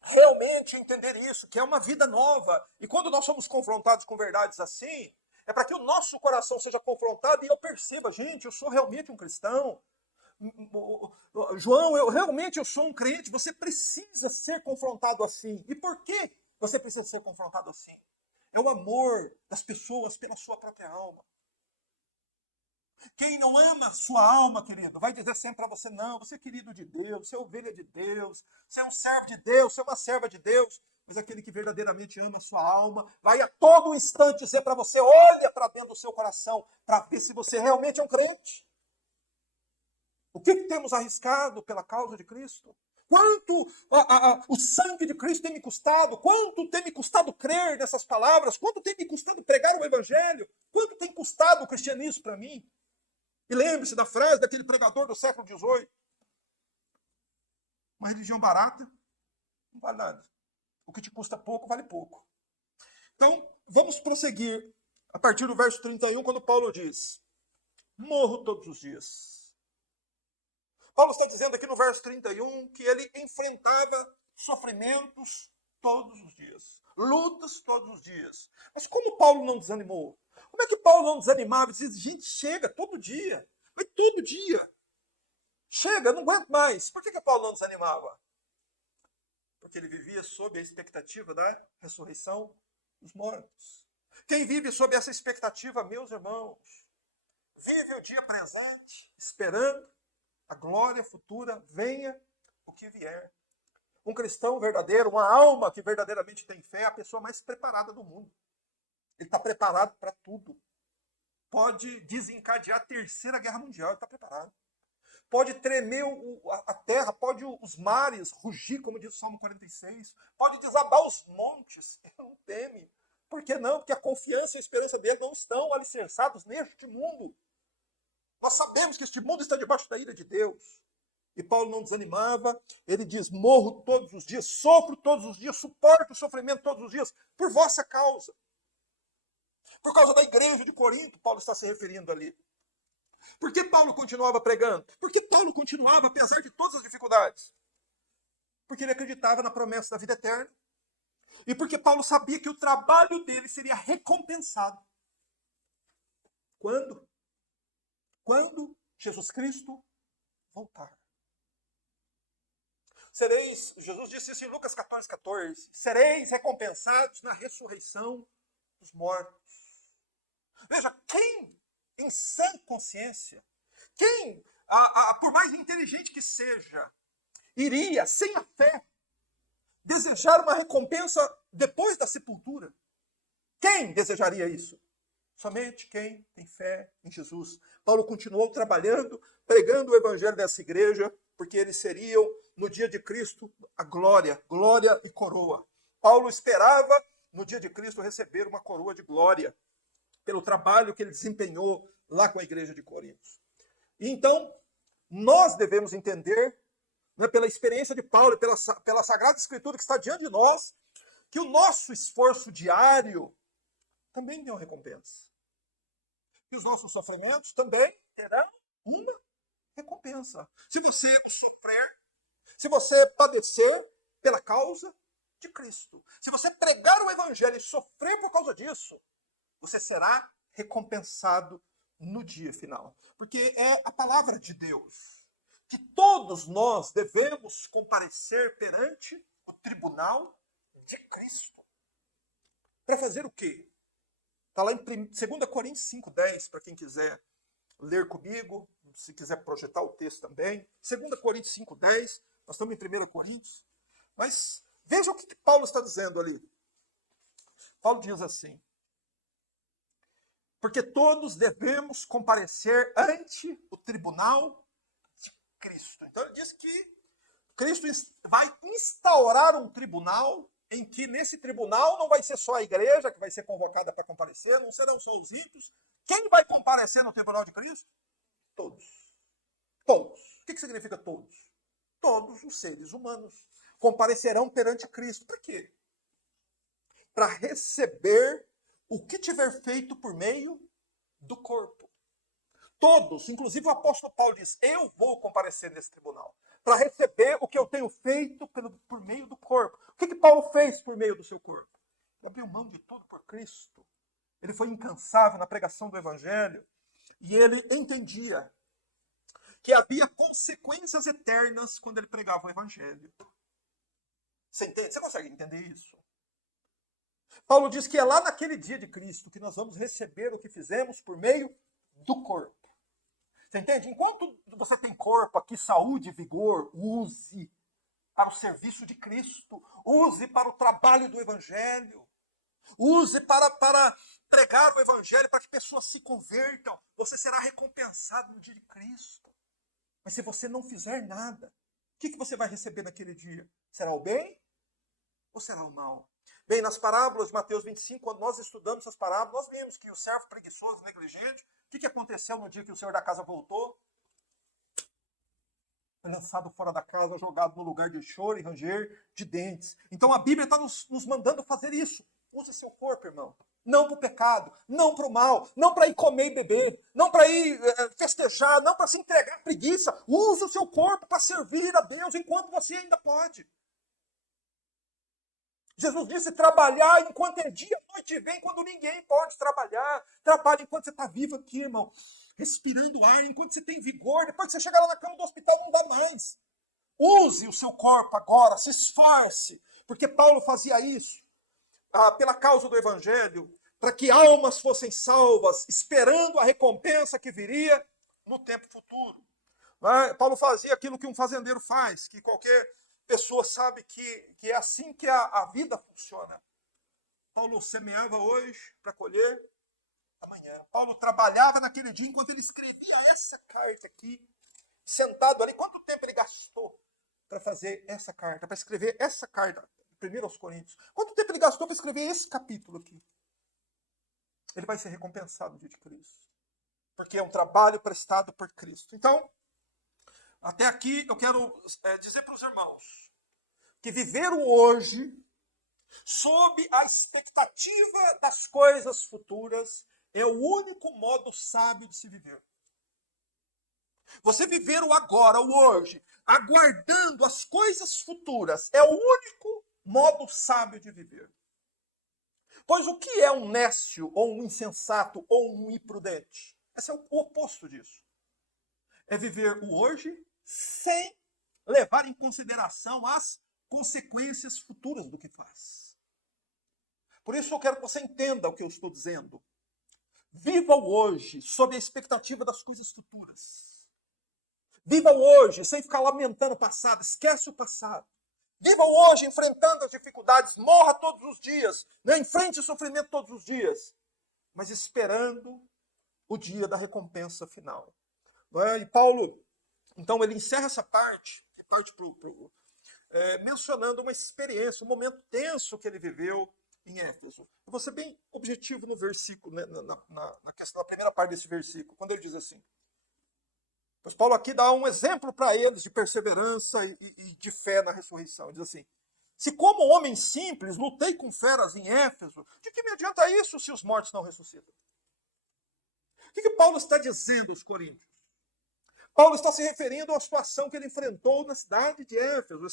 realmente entender isso, que é uma vida nova. E quando nós somos confrontados com verdades assim, é para que o nosso coração seja confrontado e eu perceba, gente, eu sou realmente um cristão. João, eu sou um crente. Você precisa ser confrontado assim. E por que você precisa ser confrontado assim? É o amor das pessoas pela sua própria alma. Quem não ama sua alma, querido, vai dizer sempre para você, não, você é querido de Deus, você é ovelha de Deus, você é um servo de Deus, você é uma serva de Deus. Mas aquele que verdadeiramente ama a sua alma, vai a todo instante dizer para você, olha para dentro do seu coração, para ver se você realmente é um crente. O que temos arriscado pela causa de Cristo? Quanto o sangue de Cristo tem me custado? Quanto tem me custado crer nessas palavras? Quanto tem me custado pregar o Evangelho? Quanto tem custado o cristianismo para mim? E lembre-se da frase daquele pregador do século XVIII. Uma religião barata não vale nada. O que te custa pouco, vale pouco. Então, vamos prosseguir a partir do verso 31, quando Paulo diz, morro todos os dias. Paulo está dizendo aqui no verso 31 que ele enfrentava sofrimentos todos os dias, lutas todos os dias. Mas como Paulo não desanimou? Como é que Paulo não desanimava? Ele dizia, gente, chega todo dia, vai todo dia. Chega, não aguento mais. Por que Paulo não desanimava? Porque ele vivia sob a expectativa da ressurreição dos mortos. Quem vive sob essa expectativa, meus irmãos, vive o dia presente, esperando a glória futura, venha o que vier. Um cristão verdadeiro, uma alma que verdadeiramente tem fé, é a pessoa mais preparada do mundo. Ele está preparado para tudo. Pode desencadear a Terceira Guerra Mundial, ele está preparado. Pode tremer a terra, pode os mares rugir, como diz o Salmo 46. Pode desabar os montes, ele não teme. Por que não? Porque a confiança e a esperança dele não estão alicerçados neste mundo. Nós sabemos que este mundo está debaixo da ira de Deus. E Paulo não desanimava, ele diz, morro todos os dias, sofro todos os dias, suporto o sofrimento todos os dias, por vossa causa. Por causa da igreja de Corinto, Paulo está se referindo ali. Por que Paulo continuava pregando? Por que Paulo continuava, apesar de todas as dificuldades? Porque ele acreditava na promessa da vida eterna. E porque Paulo sabia que o trabalho dele seria recompensado. Quando? Quando Jesus Cristo voltar. Sereis, Jesus disse isso em Lucas 14, sereis recompensados na ressurreição dos mortos. Veja, quem em sã consciência, quem, por mais inteligente que seja, iria, sem a fé, desejar uma recompensa depois da sepultura? Quem desejaria isso? Somente quem tem fé em Jesus. Paulo continuou trabalhando, pregando o evangelho dessa igreja, porque eles seriam, no dia de Cristo, a glória e coroa. Paulo esperava, no dia de Cristo, receber uma coroa de glória, pelo trabalho que ele desempenhou lá com a igreja de Corinto. E então, nós devemos entender, né, pela experiência de Paulo e pela Sagrada Escritura que está diante de nós, que o nosso esforço diário também tem uma recompensa. E os nossos sofrimentos também terão uma recompensa. Se você sofrer, se você padecer pela causa de Cristo, se você pregar o evangelho e sofrer por causa disso, você será recompensado no dia final. Porque é a palavra de Deus que todos nós devemos comparecer perante o tribunal de Cristo. Para fazer o quê? Está lá em 2 Coríntios 5,10, para quem quiser ler comigo, se quiser projetar o texto também. 2 Coríntios 5,10, nós estamos em 1 Coríntios. Mas veja o que Paulo está dizendo ali. Paulo diz assim, porque todos devemos comparecer ante o tribunal de Cristo. Então ele diz que Cristo vai instaurar um tribunal em que nesse tribunal não vai ser só a igreja que vai ser convocada para comparecer, não serão só os ímpios. Quem vai comparecer no tribunal de Cristo? Todos. Todos. O que significa todos? Todos os seres humanos comparecerão perante Cristo. Por quê? Para receber o que tiver feito por meio do corpo. Todos, inclusive o apóstolo Paulo diz, eu vou comparecer nesse tribunal, para receber o que eu tenho feito por meio do corpo. O que Paulo fez por meio do seu corpo? Ele abriu mão de tudo por Cristo. Ele foi incansável na pregação do evangelho, e ele entendia que havia consequências eternas quando ele pregava o evangelho. Você entende? Você consegue entender isso? Paulo diz que é lá naquele dia de Cristo que nós vamos receber o que fizemos por meio do corpo. Você entende? Enquanto você tem corpo aqui, saúde e vigor, use para o serviço de Cristo. Use para o trabalho do Evangelho. Use para pregar o Evangelho, para que pessoas se convertam. Você será recompensado no dia de Cristo. Mas se você não fizer nada, o que você vai receber naquele dia? Será o bem ou será o mal? Bem, nas parábolas de Mateus 25, quando nós estudamos essas parábolas, nós vimos que o servo preguiçoso, negligente, o que aconteceu no dia que o senhor da casa voltou? Foi lançado fora da casa, jogado no lugar de choro e ranger de dentes. Então a Bíblia está nos mandando fazer isso. Use seu corpo, irmão. Não para o pecado, não para o mal, não para ir comer e beber, não para ir festejar, não para se entregar à preguiça. Use o seu corpo para servir a Deus enquanto você ainda pode. Jesus disse trabalhar enquanto é dia, noite vem, quando ninguém pode trabalhar. Trabalhe enquanto você está vivo aqui, irmão. Respirando ar, enquanto você tem vigor. Depois que você chegar lá na cama do hospital, não dá mais. Use o seu corpo agora, se esforce. Porque Paulo fazia isso pela causa do Evangelho, para que almas fossem salvas, esperando a recompensa que viria no tempo futuro. Paulo fazia aquilo que um fazendeiro faz, que qualquer pessoa sabe que é assim que a vida funciona. Paulo semeava hoje para colher amanhã. Paulo trabalhava naquele dia enquanto ele escrevia essa carta aqui, sentado ali. Quanto tempo ele gastou para fazer essa carta, para escrever essa carta, primeiro aos Coríntios? Quanto tempo ele gastou para escrever esse capítulo aqui? Ele vai ser recompensado no dia de Cristo, porque é um trabalho prestado por Cristo. Então, até aqui eu quero dizer para os irmãos que viver o hoje sob a expectativa das coisas futuras é o único modo sábio de se viver. Você viver o agora, o hoje, aguardando as coisas futuras, é o único modo sábio de viver. Pois o que é um nécio, ou um insensato, ou um imprudente? Esse é o oposto disso. É viver o hoje sem levar em consideração as consequências futuras do que faz. Por isso eu quero que você entenda o que eu estou dizendo. Viva o hoje sob a expectativa das coisas futuras. Viva o hoje sem ficar lamentando o passado, esquece o passado. Viva o hoje enfrentando as dificuldades, morra todos os dias, né? Enfrente o sofrimento todos os dias, mas esperando o dia da recompensa final. Não é? E Paulo, então, ele encerra essa parte mencionando uma experiência, um momento tenso que ele viveu em Éfeso. Eu vou ser bem objetivo no versículo, né, na questão, na primeira parte desse versículo, quando ele diz assim. Pois Paulo aqui dá um exemplo para eles de perseverança e de fé na ressurreição. Ele diz assim: se como homem simples lutei com feras em Éfeso, de que me adianta isso se os mortos não ressuscitam? O que Paulo está dizendo aos coríntios? Paulo está se referindo à situação que ele enfrentou na cidade de Éfeso.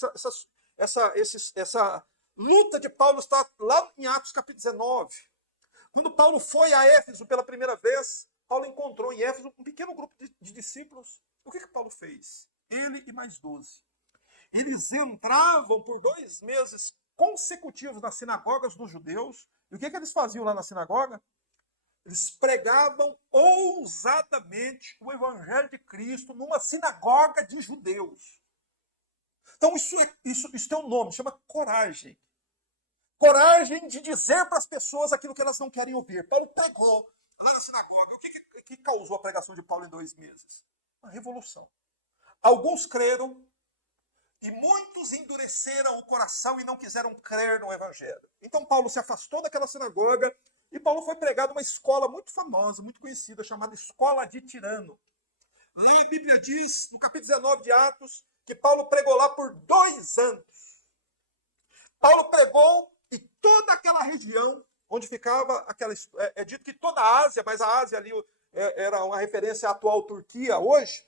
Essa luta de Paulo está lá em Atos capítulo 19. Quando Paulo foi a Éfeso pela primeira vez, Paulo encontrou em Éfeso um pequeno grupo de discípulos. O que Paulo fez? Ele e mais 12. Eles entravam por 2 meses consecutivos nas sinagogas dos judeus. E o que eles faziam lá na sinagoga? Eles pregavam ousadamente o Evangelho de Cristo numa sinagoga de judeus. Então isso tem um nome, chama coragem. Coragem de dizer para as pessoas aquilo que elas não querem ouvir. Paulo pregou lá na sinagoga. O que causou a pregação de Paulo em 2 meses? Uma revolução. Alguns creram e muitos endureceram o coração e não quiseram crer no Evangelho. Então Paulo se afastou daquela sinagoga e Paulo foi pregar numa escola muito famosa, muito conhecida, chamada Escola de Tirano. Lá a Bíblia diz, no capítulo 19 de Atos, que Paulo pregou lá por 2 anos. Paulo pregou e toda aquela região onde ficava aquela... É dito que toda a Ásia, mas a Ásia ali era uma referência à atual Turquia hoje.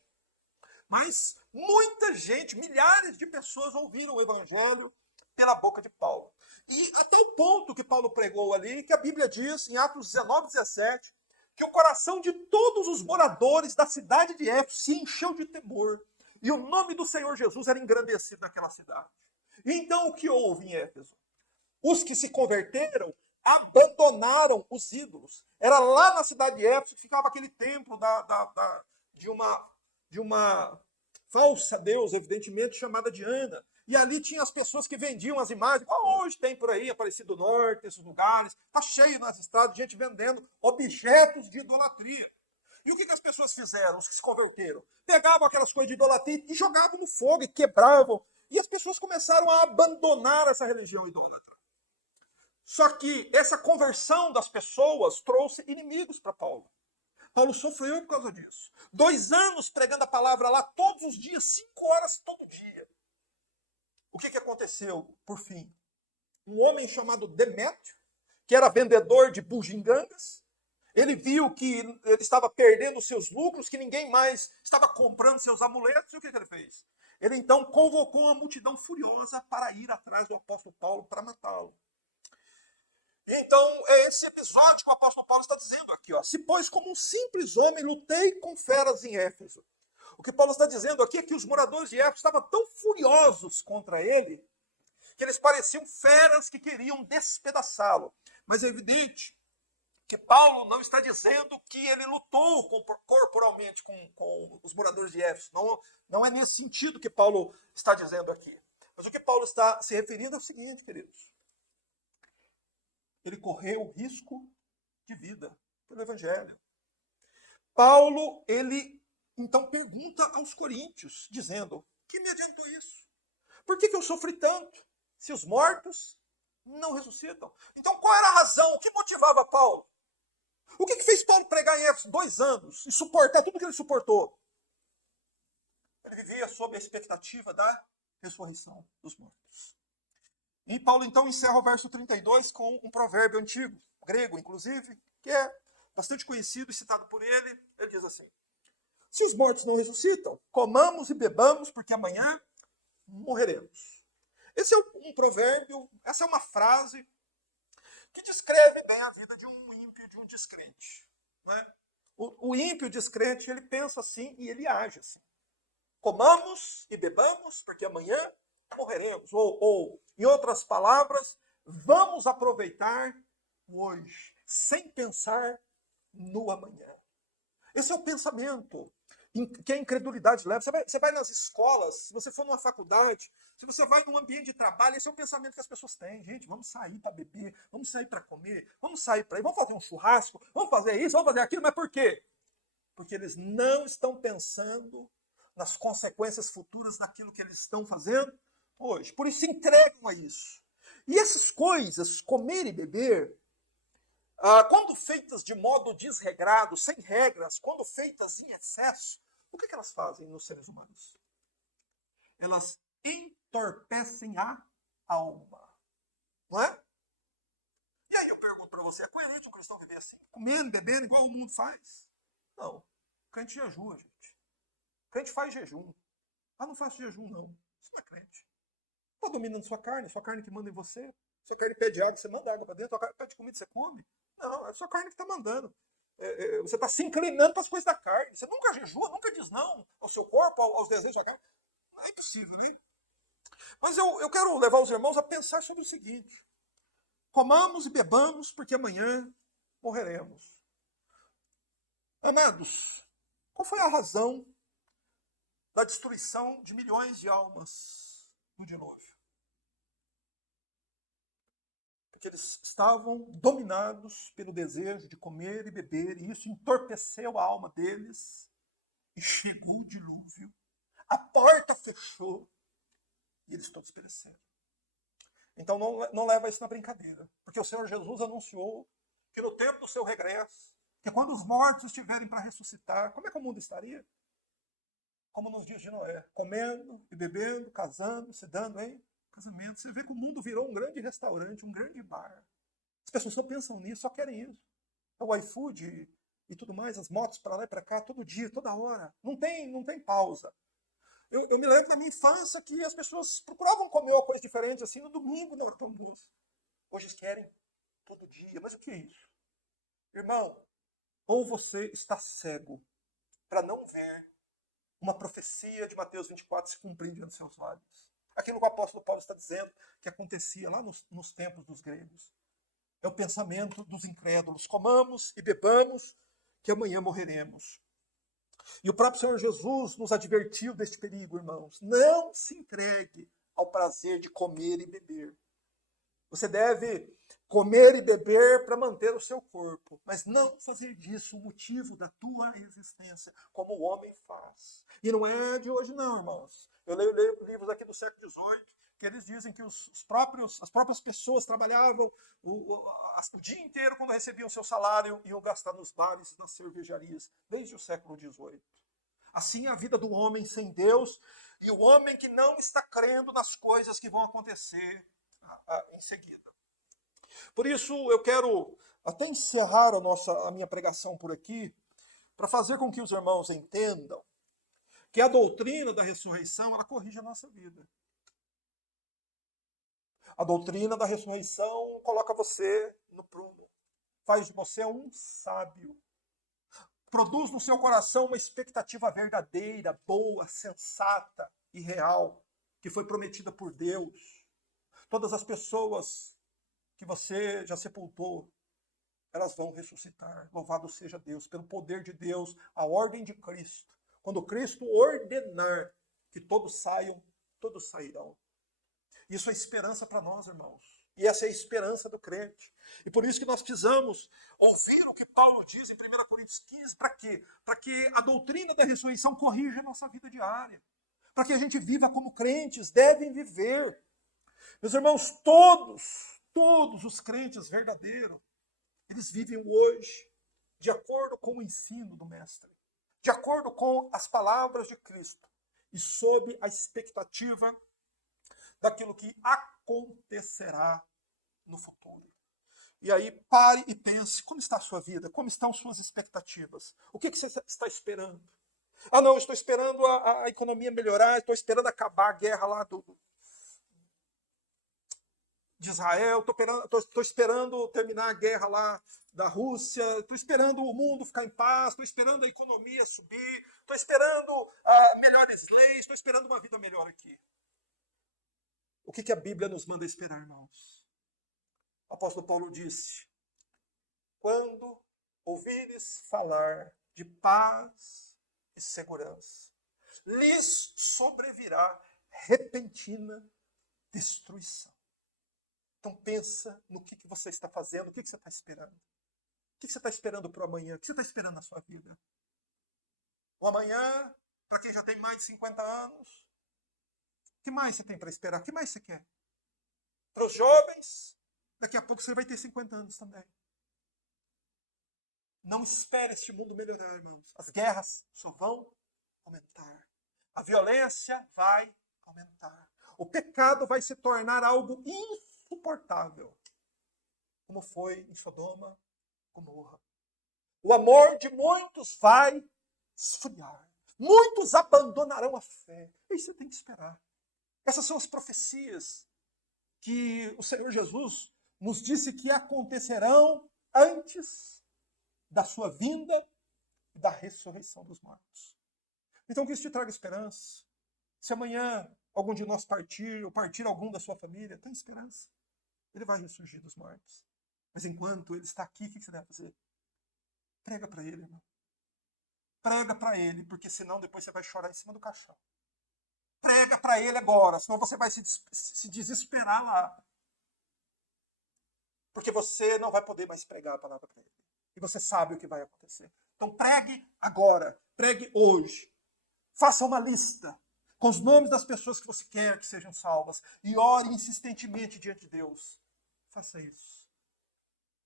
Mas muita gente, milhares de pessoas ouviram o Evangelho pela boca de Paulo. E até o ponto que Paulo pregou ali, que a Bíblia diz, em Atos 19, 17, que o coração de todos os moradores da cidade de Éfeso se encheu de temor. E o nome do Senhor Jesus era engrandecido naquela cidade. E então o que houve em Éfeso? Os que se converteram abandonaram os ídolos. Era lá na cidade de Éfeso que ficava aquele templo de uma falsa deusa, evidentemente, chamada Diana. E ali tinha as pessoas que vendiam as imagens. Hoje tem por aí, Aparecido do Norte, esses lugares. Está cheio nas estradas de gente vendendo objetos de idolatria. E o que as pessoas fizeram, os que se converteram? Pegavam aquelas coisas de idolatria e jogavam no fogo e quebravam. E as pessoas começaram a abandonar essa religião idólatra. Só que essa conversão das pessoas trouxe inimigos para Paulo. Paulo sofreu por causa disso. 2 anos pregando a palavra lá todos os dias, 5 horas todo dia. O que aconteceu, por fim? Um homem chamado Demétrio, que era vendedor de bugigangas, ele viu que ele estava perdendo seus lucros, que ninguém mais estava comprando seus amuletos, e o que ele fez? Ele então convocou uma multidão furiosa para ir atrás do apóstolo Paulo para matá-lo. Então, é esse episódio que o apóstolo Paulo está dizendo aqui. Ó. Se, pois, como um simples homem, lutei com feras em Éfeso. O que Paulo está dizendo aqui é que os moradores de Éfeso estavam tão furiosos contra ele, que eles pareciam feras que queriam despedaçá-lo. Mas é evidente que Paulo não está dizendo que ele lutou corporalmente com os moradores de Éfeso. Não é nesse sentido que Paulo está dizendo aqui. Mas o que Paulo está se referindo é o seguinte, queridos. Ele correu risco de vida pelo Evangelho. Paulo, ele então pergunta aos coríntios, dizendo, que me adiantou isso? Por que eu sofri tanto, se os mortos não ressuscitam? Então qual era a razão? O que motivava Paulo? O que fez Paulo pregar em Éfeso 2 anos e suportar tudo que ele suportou? Ele vivia sob a expectativa da ressurreição dos mortos. E Paulo então encerra o verso 32 com um provérbio antigo, grego inclusive, que é bastante conhecido e citado por ele. Ele diz assim, se os mortos não ressuscitam, comamos e bebamos, porque amanhã morreremos. Esse é um provérbio, essa é uma frase que descreve bem a vida de um ímpio e de um descrente. Não é? O ímpio e o descrente, ele pensa assim e ele age assim. Comamos e bebamos, porque amanhã morreremos. Ou, em outras palavras, vamos aproveitar o hoje, sem pensar no amanhã. Esse é o pensamento que a incredulidade leva. Você vai nas escolas, se você for numa faculdade, se você vai num ambiente de trabalho, esse é o pensamento que as pessoas têm. Gente, vamos sair para beber, vamos sair para comer, vamos sair para ir, vamos fazer um churrasco, vamos fazer isso, vamos fazer aquilo. Mas por quê? Porque eles não estão pensando nas consequências futuras daquilo que eles estão fazendo hoje. Por isso se entregam a isso. E essas coisas, comer e beber, quando feitas de modo desregrado, sem regras, quando feitas em excesso, o que elas fazem nos seres humanos? Elas entorpecem a alma. Não é? E aí eu pergunto para você, é coerente um cristão viver assim? Comendo, bebendo, igual o mundo faz? Não. Crente jejua, gente. Crente faz jejum. Ah, não faço jejum, não. Isso não é crente. Está dominando sua carne que manda em você. Sua carne pede água, você manda água para dentro. Sua carne pede comida, você come. Não, é a sua carne que está mandando. Você está se inclinando para as coisas da carne. Você nunca jejua, nunca diz não ao seu corpo, aos desejos da carne. Não é impossível, né? Mas eu quero levar os irmãos a pensar sobre o seguinte. Comamos e bebamos, porque amanhã morreremos. Amados, qual foi a razão da destruição de milhões de almas no dilúvio? Porque eles estavam dominados pelo desejo de comer e beber, e isso entorpeceu a alma deles, e chegou o dilúvio, a porta fechou, e eles todos pereceram. Então não leva isso na brincadeira, porque o Senhor Jesus anunciou que no tempo do seu regresso, que quando os mortos estiverem para ressuscitar, como é que o mundo estaria? Como nos dias de Noé, comendo e bebendo, casando, se dando em casamento. Você vê que o mundo virou um grande restaurante, um grande bar. As pessoas só pensam nisso, só querem isso. É o iFood e tudo mais, as motos para lá e para cá, todo dia, toda hora. Não tem pausa. Eu me lembro da minha infância que as pessoas procuravam comer uma coisa diferente assim no domingo, na hora do almoço. Hoje eles querem todo dia. Mas o que é isso? Irmão, ou você está cego para não ver uma profecia de Mateus 24 se cumprir diante dos seus olhos. Aquilo que o apóstolo Paulo está dizendo que acontecia lá nos tempos dos gregos. É o pensamento dos incrédulos. Comamos e bebamos, que amanhã morreremos. E o próprio Senhor Jesus nos advertiu deste perigo, irmãos. Não se entregue ao prazer de comer e beber. Você deve comer e beber para manter o seu corpo, mas não fazer disso o motivo da tua existência, como o homem faz. E não é de hoje não, irmãos. Eu leio livros aqui do século XVIII, que eles dizem que as próprias pessoas trabalhavam o dia inteiro quando recebiam seu salário e iam gastar nos bares e nas cervejarias, desde o século XVIII. Assim é a vida do homem sem Deus e o homem que não está crendo nas coisas que vão acontecer em seguida. Por isso, eu quero até encerrar a minha pregação por aqui, para fazer com que os irmãos entendam que a doutrina da ressurreição, ela corrige a nossa vida. A doutrina da ressurreição coloca você no prumo, faz de você um sábio, produz no seu coração uma expectativa verdadeira, boa, sensata e real, que foi prometida por Deus. Todas as pessoas que você já sepultou, elas vão ressuscitar. Louvado seja Deus, pelo poder de Deus, a ordem de Cristo. Quando Cristo ordenar que todos saiam, todos sairão. Isso é esperança para nós, irmãos. E essa é a esperança do crente. E por isso que nós precisamos ouvir o que Paulo diz em 1 Coríntios 15. Para quê? Para que a doutrina da ressurreição corrija a nossa vida diária. Para que a gente viva como crentes devem viver. Meus irmãos, todos os crentes verdadeiros, eles vivem hoje de acordo com o ensino do Mestre, de acordo com as palavras de Cristo e sob a expectativa daquilo que acontecerá no futuro. E aí pare e pense, como está a sua vida? Como estão suas expectativas? O que você está esperando? Ah não, estou esperando a economia melhorar, estou esperando acabar a guerra lá de Israel, estou esperando terminar a guerra lá da Rússia, estou esperando o mundo ficar em paz, estou esperando a economia subir, estou esperando melhores leis, estou esperando uma vida melhor aqui. O que a Bíblia nos manda esperar, irmãos? O apóstolo Paulo disse: quando ouvires falar de paz e segurança, lhes sobrevirá repentina destruição. Então pensa no que você está fazendo, o que você está esperando. O que você está esperando para o amanhã? O que você está esperando na sua vida? O amanhã, para quem já tem mais de 50 anos, o que mais você tem para esperar? O que mais você quer? Para os jovens, daqui a pouco você vai ter 50 anos também. Não espere este mundo melhorar, irmãos. As guerras só vão aumentar. A violência vai aumentar. O pecado vai se tornar algo insuportável, como foi em Sodoma e Gomorra. O amor de muitos vai esfriar. Muitos abandonarão a fé. Isso você tem que esperar. Essas são as profecias que o Senhor Jesus nos disse que acontecerão antes da sua vinda e da ressurreição dos mortos. Então que isso te traga esperança. Se amanhã algum de nós partir, ou partir algum da sua família, tem esperança. Ele vai ressurgir dos mortos. Mas enquanto ele está aqui, o que você deve fazer? Prega para ele, irmão. Prega para ele, porque senão depois você vai chorar em cima do caixão. Prega para ele agora, senão você vai se desesperar lá. Porque você não vai poder mais pregar a palavra para ele. E você sabe o que vai acontecer. Então pregue agora, pregue hoje. Faça uma lista com os nomes das pessoas que você quer que sejam salvas e ore insistentemente diante de Deus. Faça isso.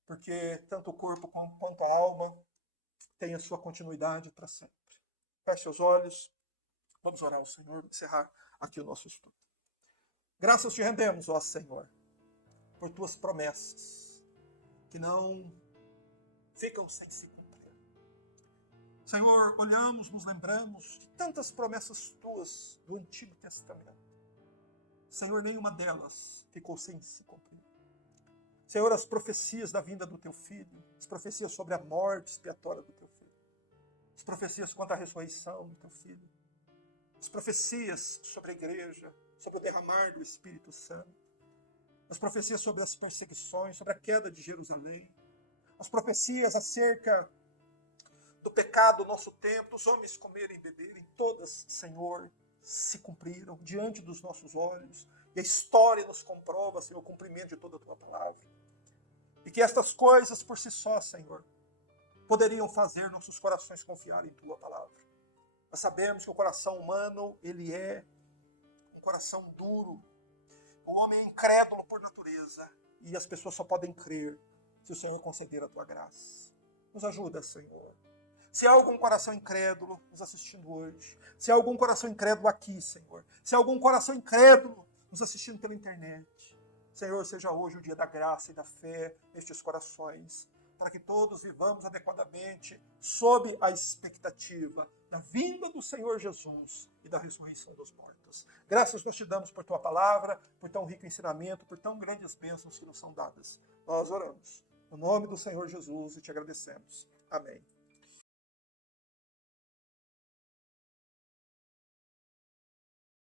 Porque tanto o corpo quanto a alma têm a sua continuidade para sempre. Feche seus olhos. Vamos orar ao Senhor, encerrar aqui o nosso estudo. Graças te rendemos, ó Senhor, por tuas promessas, que não ficam sem se cumprir. Senhor, olhamos, nos lembramos de tantas promessas tuas do Antigo Testamento. Senhor, nenhuma delas ficou sem se cumprir. Senhor, as profecias da vinda do teu Filho, as profecias sobre a morte expiatória do teu Filho, as profecias quanto à ressurreição do teu Filho, as profecias sobre a igreja, sobre o derramar do Espírito Santo, as profecias sobre as perseguições, sobre a queda de Jerusalém, as profecias acerca do pecado, do nosso tempo, dos homens comerem e beberem, todas, Senhor, se cumpriram diante dos nossos olhos. E a história nos comprova, Senhor, o cumprimento de toda a tua palavra. E que estas coisas por si só, Senhor, poderiam fazer nossos corações confiar em tua palavra. Nós sabemos que o coração humano, ele é um coração duro. O homem é incrédulo por natureza. E as pessoas só podem crer se o Senhor conceder a tua graça. Nos ajuda, Senhor. Se há algum coração incrédulo nos assistindo hoje, se há algum coração incrédulo aqui, Senhor, se há algum coração incrédulo nos assistindo pela internet, Senhor, seja hoje o dia da graça e da fé nestes corações, para que todos vivamos adequadamente sob a expectativa da vinda do Senhor Jesus e da ressurreição dos mortos. Graças nós te damos por tua palavra, por tão rico ensinamento, por tão grandes bênçãos que nos são dadas. Nós oramos no nome do Senhor Jesus e te agradecemos. Amém.